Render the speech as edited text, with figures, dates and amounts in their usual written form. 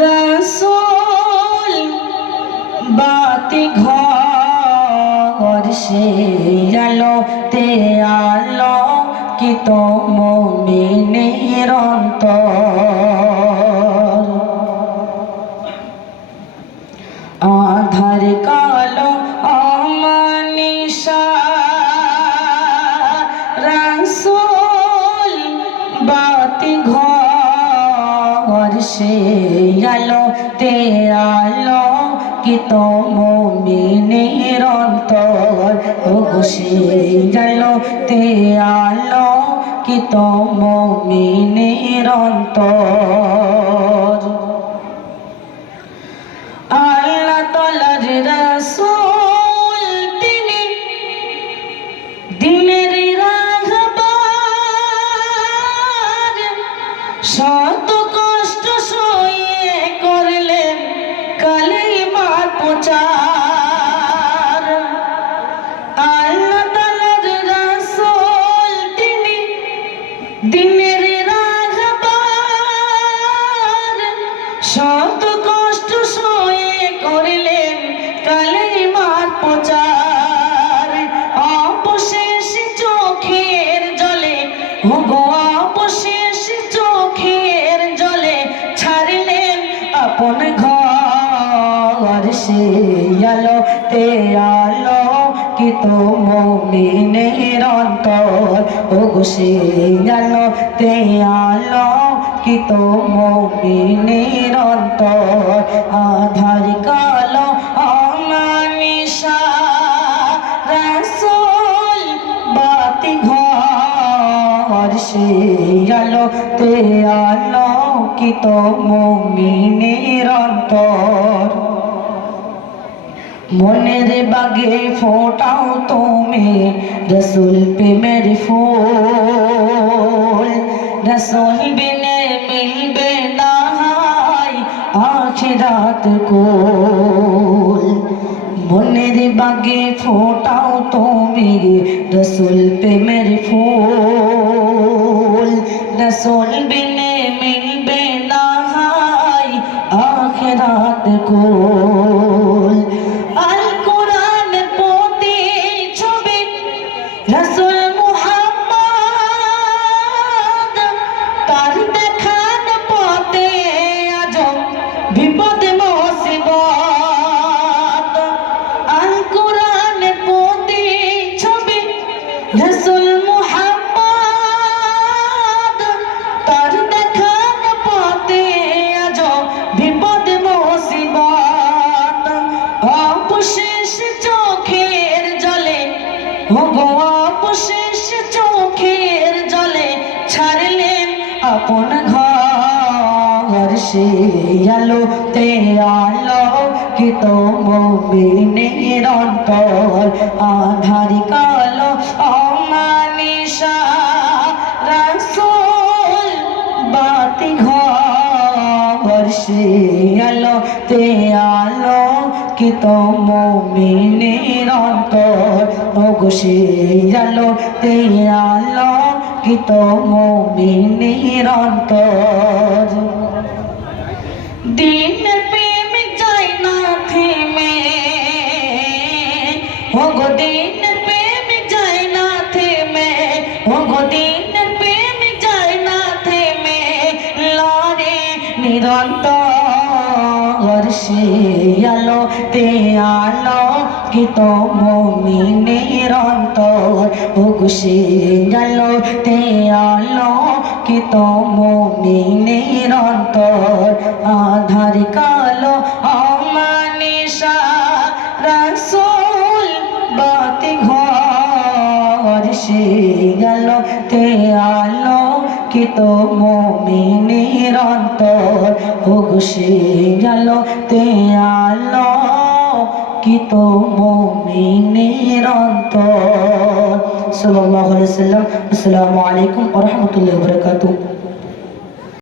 रसूल बाती घर से आलो ते आलो कि तो मोमिनेर अंतर आधार कालो अमानिशा रसूल बाती घर से आलो ते आलो कि तो मोमिनेर अंतर से आलो ते आलो कि तो मोमिनेर अंतर आल्लाह ताआलार रसूल तिनि दिनेर राहबर शत कष्ट सয়ে করলেন কালিমার প্রচার আল্লাহ তাআলার রাসূল তিনি দিনের রাহবার শত কষ্ট সয়ে করলেন কালিমার প্রচার অবশেষ চোখের জলে ওগো অবশেষ চোখের জলে ছাড়লেন আপন ঘর সে আলো তে আলো कि तो मोमिनेर अंतर ओगो से आलो ते आलो कि तो मोमिनेर अंतर आधार कालो अमानिशा रसूल बाती घर से आलो ते आलो कि तो मोमिनेर अंतर মনের বাগে ফোটাও তুমি রসুল প্রেমের ফুল রসুল বিনে মিলবে না আখিরাত কুল মনের বাগে ফোটাও তুমি রসুল প্রেমের ফুল রসুল বিনে মিলবে না আখিরাত কুল रसूल मुहम्मद तार देखान पते आजो विपद मुसीबत अल कुरान पोती छवि रसूल मुहम्मद तार देखान पते आजो विपद मुसीबत अवशेष चोखेर जले ओगो অবশেষ চোখের জলে ছাড়লেন আপন ঘর সে আলো তে আলো कि तो मोमिनेर अंतर आधार कालो अमानिशा रसूल बाती घर से आलो ते आलो कि तो मोमिनेर अंतर ओगो से आलो ते आलो कि तो मोमिनेर अंतर दिन प्रेमिक जाय ना থেমে ओगो दिन प्रेमिक जाय ना থেমে ओगो दिन प्रेमिक जाय ना থেমে लड़े निरंतर से आलो ते आलो कि तो मोमिनेर अंतर ओगो से आलो ते आलो कि तो मोमिनेर अंतर आधार कालो अमानिशा रसूल बाती घर से आलो ते आलो कि तो मोमिनेर अंतर ओगो से आलो ते आलो कि तो मोमिनेर अंतर सल्लल्लाहु अलैहि वसल्लम। अस्सलामु अलैकुम व रहमतुल्लाहि व बरकातुहू।